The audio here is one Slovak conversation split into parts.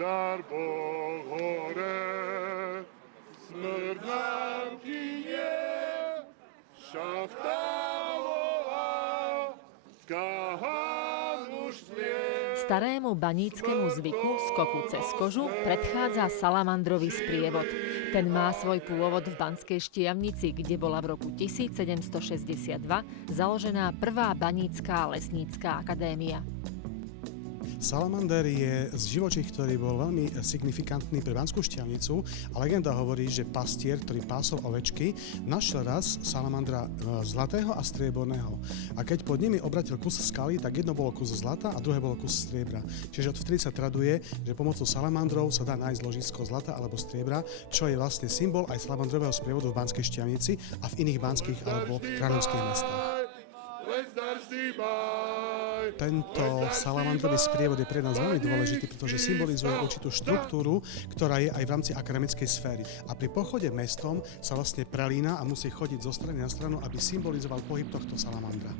zdar Boh hore, smrť nám kynie, šachta volá, kahan už tlie. Starému baníckemu zvyku skoku cez kožu predchádza salamandrový sprievod. Ten má svoj pôvod v Banskej Štiavnici, kde bola v roku 1762 založená prvá banícka lesnícka akadémia. Salamander je z živočích, ktorý bol veľmi signifikantný pre Banskú Štiavnicu a legenda hovorí, že pastier, ktorý pásol ovečky, našiel raz salamandra zlatého a strieborného. A keď pod nimi obratil kus skaly, tak jedno bolo kus zlata a druhé bolo kus striebra. Čiže odvtedy sa traduje, že pomocou salamandrov sa dá nájsť ložisko zlata alebo striebra, čo je vlastne symbol aj salamandrového sprievodu v Banskej Štiavnici a v iných banských alebo kráľovských mestách. Tento salamandrový sprievod je pre nás veľmi dôležitý, pretože symbolizuje určitú štruktúru, ktorá je aj v rámci akademickej sféry. A pri pochode mestom sa vlastne pralína a musí chodiť zo strany na stranu, aby symbolizoval pohyb tohto salamandra.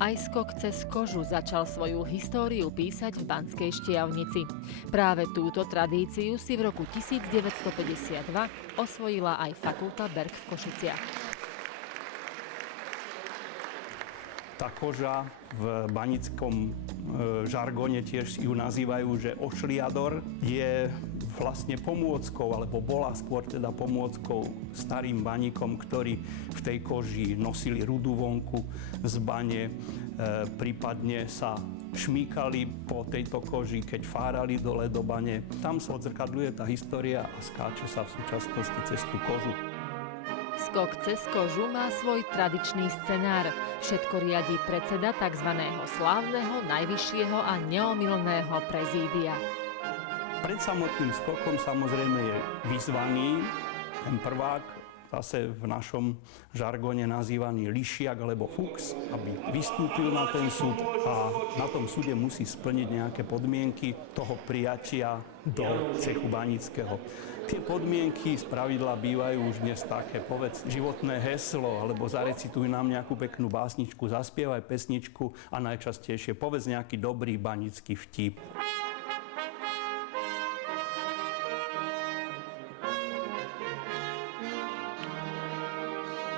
Aj skok cez kožu začal svoju históriu písať v Banskej Štiavnici. Práve túto tradíciu si v roku 1952 osvojila aj fakulta Berg v Košiciach. Tá koža v banickom žargóne tiež ju nazývajú, že ošliador je vlastne pomôckou, alebo bola skôr teda pomôckou starým baníkom, ktorí v tej koži nosili rudu vonku z bane, prípadne sa šmýkali po tejto koži, keď fárali dole do bane. Tam sa odzrkadľuje tá história a skáče sa v súčasnosti cez tú kožu. Skok cez kožu má svoj tradičný scenár. Všetko riadi predseda tzv. Slávneho, najvyššieho a neomylného prezídia. Pred samotným skokom samozrejme je vyzvaný ten prvák, zase v našom žargóne nazývaný lišiak alebo fuchs, aby vystúpil na ten súd a na tom súde musí splniť nejaké podmienky toho prijatia do cechu baníckeho. Tie podmienky spravidla bývajú už dnes také, povedz, životné heslo, alebo zarecituj nám nejakú peknú básničku, zaspievaj pesničku a najčastejšie povedz nejaký dobrý banícky vtip.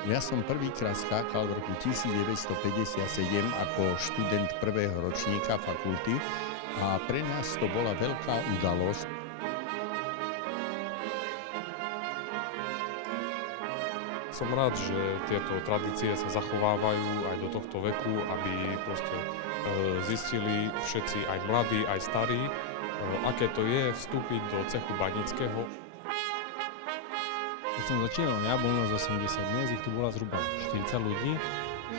Ja som prvýkrát skákal v roku 1957 ako študent prvého ročníka fakulty a pre nás to bola veľká udalosť. Som rád, že tieto tradície sa zachovávajú aj do tohto veku, aby proste zistili všetci, aj mladí, aj starí, aké to je vstúpiť do cechu baníckeho. Keď som začínal, ja bol nás 80, dnes ich tu bola zhruba 40 ľudí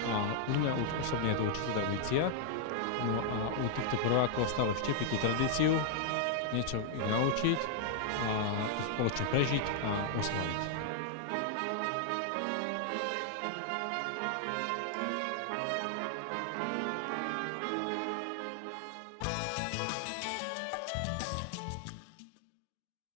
a u mňa osobne je to určitá tradícia. No a u týchto prvákov stále vštepiť tú tradíciu, niečo ich naučiť a to spoločne prežiť a oslaviť.